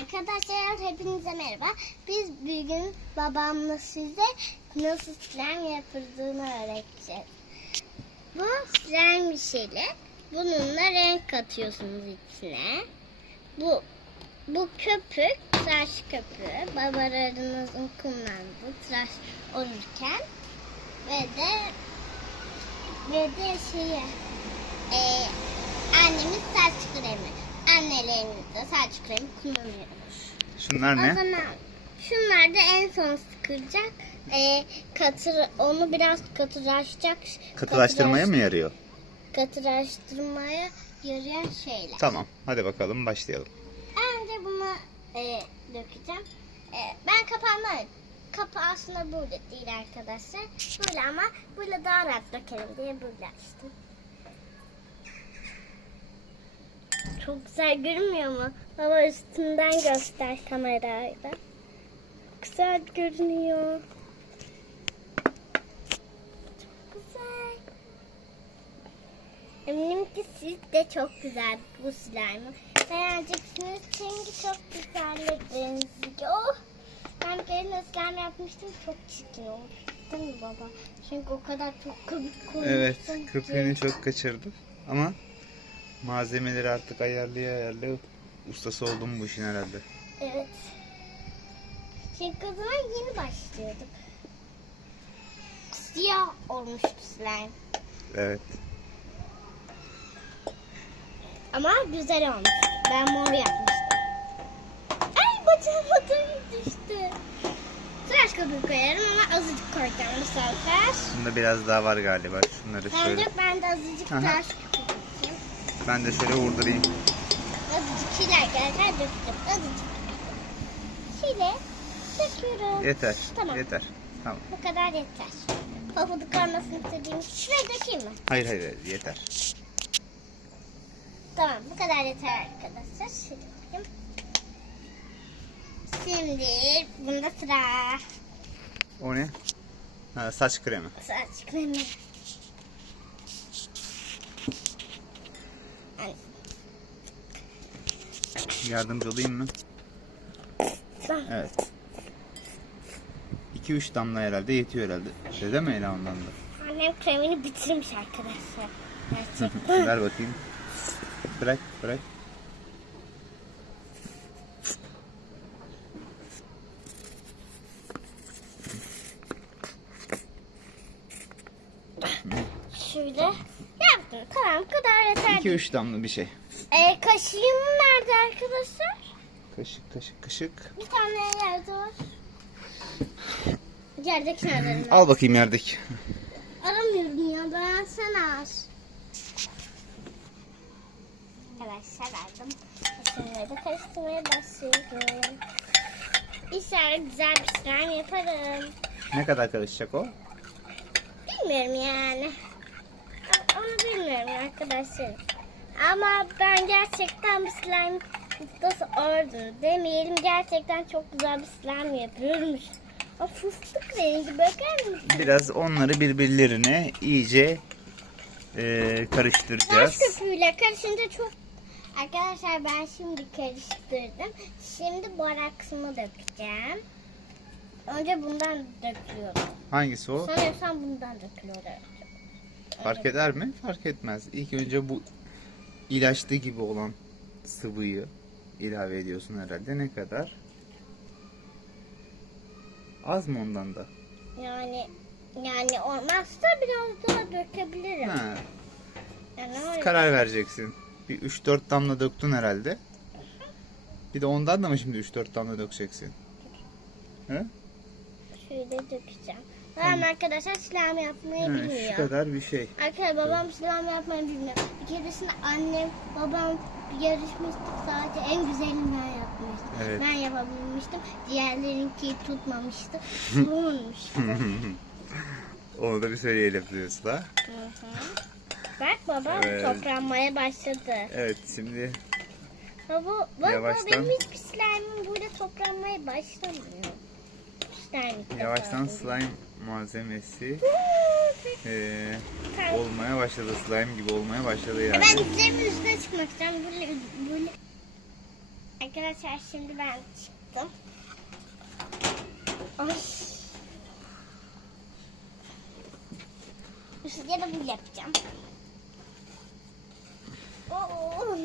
Arkadaşlar hepinize merhaba. Biz bugün babamla size nasıl slime yapıldığını öğreteceğiz. Bu slime bir şeyle. Bununla renk katıyorsunuz içine. Bu bu köpük, tıraş köpüğü. Babalarınızın kullandığı tıraş olurken ve de ve de şeye e, annemiz saç kremi. Annelerimiz de saç kremi kullanıyormuş. Şunlar O ne? zaman şunlar da en son sıkılacak. E, katır, onu biraz katılaşacak. Katılaştırmaya mı yarıyor? Katılaştırmaya yarayan şeyler. Tamam. Hadi bakalım başlayalım. Önce bunu e, dökeceğim. E, ben kapağını kapağı aslında burada değil arkadaşlar. Böyle ama böyle daha rahat dökelim diye böyle açtım. Çok güzel görünmüyor mu? Baba üstünden göster kamerayla. Güzel görünüyor. Çok güzel. Eminim ki siz de çok güzel bu slime'ı beğeneceksiniz çünkü çok güzel benziyor. Ben bir kere slime yapmıştım çok çirkin olmuş. Değil mi baba? Çünkü o kadar çok köpük koymuştum Evet. ki. Köpüğünü çok kaçırdı. Ama malzemeleri artık ayarlaya ayarlaya ustası oldum bu işin herhalde. Evet. Çünkü o zaman yeni başlıyorduk. Siyah olmuştu slime. Evet. Ama güzel olmuş. Ben mor yapmıştım. Ay bacağıma dönüp düştü. Tıraş köpüğü koyarım ama azıcık koyacağım bu sefer. Bunda biraz daha var galiba. Şunları Ben şöyle. de, ben de azıcık Aha. tıraş. Ben de şöyle vurdurayım. Azıcık şeyler gelirken döktüm. Azıcık. Şöyle döküyorum. Yeter. Tamam. Yeter. Tamam. Bu kadar yeter. Pofuduk olmasını istediğim şuraya dökeyim mi? Hayır hayır hayır, yeter. Tamam bu kadar yeter arkadaşlar. Şöyle bakayım. Şimdi bunda sıra O ne? Ha, saç kremi. saç kremi. Ay, Yardımcı olayım mı? Evet. 2-3 damla herhalde yetiyor herhalde. Şey değil mi Ela ondan da? Annem kremini bitirmiş arkadaşlar. Gerçekten. Ver bakayım. Bırak bırak. Şöyle yaptım. Tamam kadar yeter. 2-3 damla bir şey. Ee, kaşığım nerede arkadaşlar? Kaşık kaşık kaşık. Bir tane yerde var. Yerdeki nerede? Al bakayım yerdeki. Aramıyorum ya ben sen ar. Arkadaşlar aldım. Şimdi de karıştırmaya başlıyorum. İnşallah güzel bir slime yaparım. Ne kadar karışacak o? Bilmiyorum yani. Onu bilmiyorum arkadaşlar. Ama ben gerçekten bir slime ustası oldum. Demeyelim gerçekten çok güzel bir slime yapıyormuş. O fıstık rengi bakar mısın? Biraz onları birbirlerine iyice e, Taş karıştıracağız. köpüğüyle karışınca çok... Arkadaşlar ben şimdi karıştırdım. Şimdi boraksımı dökeceğim. Önce bundan döküyorum. Hangisi o? Sanıyorsam bundan dökülüyor. Fark eder mi? Fark etmez. İlk önce bu ilaçlı gibi olan sıvıyı ilave ediyorsun herhalde. Ne kadar? Az mı ondan da? Yani yani olmazsa biraz daha dökebilirim. Ha, Yani öyle. karar vereceksin. Bir 3-4 damla döktün herhalde. Bir de ondan da mı şimdi 3-4 damla dökeceksin? He? Şöyle dökeceğim. Tamam arkadaşlar slime yapmayı Ha, bilmiyor. şu kadar bir şey. Arkadaşlar babam slime yapmayı bilmiyor. Bir keresinde annem, babam yarışmıştık sadece en güzelini ben yapmıştım. Evet. Ben yapabilmiştim. Diğerlerinki tutmamıştı. Soğunmuştu. Onu da bir söyleyelim diyorsun ha. Hı hı. Bak babam Evet. toplanmaya başladı. Evet şimdi Baba, baba Yavaştan. benim hiçbir slime'ım burada toplanmaya başlamıyor. İlk yavaştan slime malzemesi Kay- olmaya başladı. Slime gibi olmaya başladı yani. Ben dizlerimin üstüne çıkmak istiyorum. Böyle, böyle. Arkadaşlar şimdi ben çıktım. Ay. Üstüne de bu yapacağım. Oo.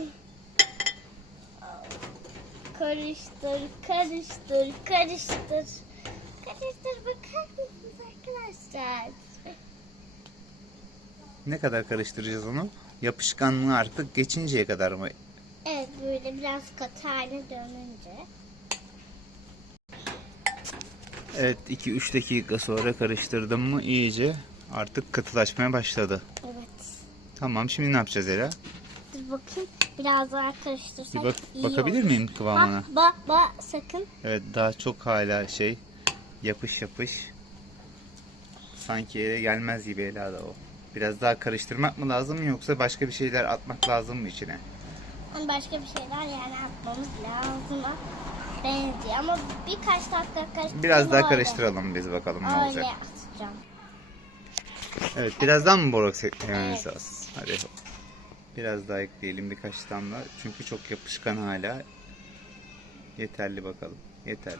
Karıştır, karıştır, karıştır. Bakar mısınız arkadaşlar? Ne kadar karıştıracağız onu? Yapışkanlığı artık geçinceye kadar mı? Evet böyle biraz katı haline dönünce. Evet 2-3 dakika sonra karıştırdım mı iyice artık katılaşmaya başladı. Evet. Tamam şimdi ne yapacağız Ela? Dur bakayım biraz daha karıştırsak Bir bak, iyi bakabilir olur. miyim kıvamına? Bak bak bak sakın. Evet daha çok hala şey yapış yapış. Sanki ele gelmez gibi Ela da o. Biraz daha karıştırmak mı lazım yoksa başka bir şeyler atmak lazım mı içine? Başka bir şeyler yani atmamız lazım. Benziyor ama birkaç dakika karıştıralım. Biraz daha öyle- karıştıralım biz bakalım ne Öyle olacak. atacağım. Evet birazdan mı boraks eklememiz Evet. lazım? Hadi. Biraz daha ekleyelim birkaç damla. Çünkü çok yapışkan hala. Yeterli bakalım. Yeterli.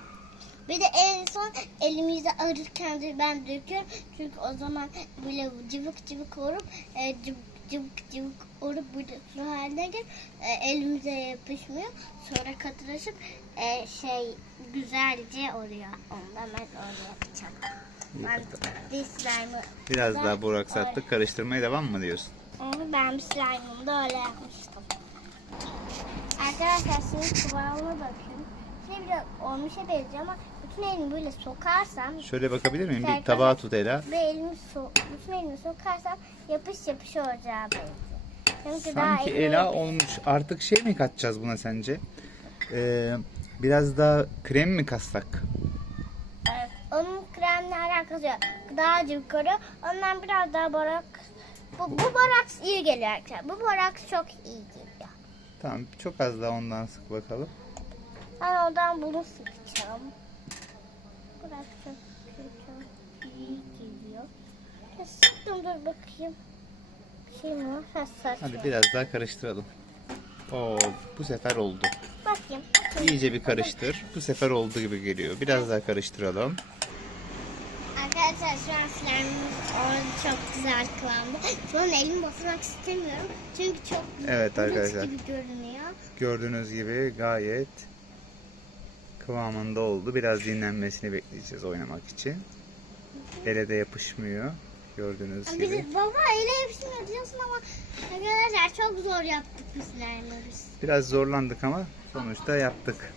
Bir de en son elimizde arırken de ben döküyorum. Çünkü o zaman böyle cıvık cıvık olup e, cıvık cıvık cıvık olup böyle su haline gel e, elimize yapışmıyor. Sonra katılaşıp e, şey güzelce oluyor. Ondan ben öyle yapacağım. Ben bakalım. bir slime'ı Biraz Ben daha boraks öyle- attık. Karıştırmaya devam mı diyorsun? Onu ben slime'ımda öyle yapmıştım. Arkadaşlar şimdi kıvamına bakın. Şey biraz olmuşa benziyor ama bütün elimi böyle sokarsam Şöyle bakabilir miyim? Bir tabağa tut Ela. ve elimi so bütün elimi sokarsam yapış yapış olacağı benziyor. Çünkü daha Sanki elime Ela olmuş. Artık şey mi katacağız buna sence? Ee, biraz daha krem mi katsak? Evet, onun kremle alakası yok. Daha oluyor. Ondan biraz daha borak. Bu, bu boraks iyi geliyor arkadaşlar. Bu boraks çok iyi geliyor. Tamam çok az daha ondan sık bakalım. Ben oradan bunu sıkacağım. Boraks çok, çok iyi geliyor. Ya sıktım dur bakayım. Şey mi var? Ha, saç Hadi var. biraz daha karıştıralım. Oo, bu sefer oldu. Bakayım. bakayım. İyice bir karıştır. Bu sefer oldu gibi geliyor. Biraz daha karıştıralım. Arkadaşlar şu an oldu çok güzel kıvamda. Şu an elimi batırmak istemiyorum. Çünkü çok Evet arkadaşlar. gibi görünüyor. Gördüğünüz gibi gayet kıvamında oldu. Biraz dinlenmesini bekleyeceğiz oynamak için. Ele de yapışmıyor. Gördüğünüz Biz, gibi. baba ele yapışmıyor diyorsun ama arkadaşlar çok zor yaptık slime'ı biz. Biraz zorlandık ama sonuçta yaptık.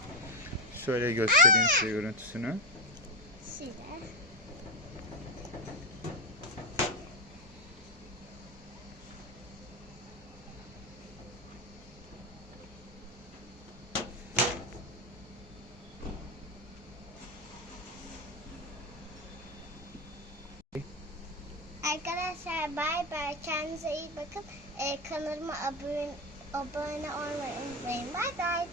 Şöyle göstereyim size görüntüsünü. Size. Arkadaşlar bay bay. Kendinize iyi bakın. Ee, kanalıma abone, abone olmayı unutmayın. Bay bay.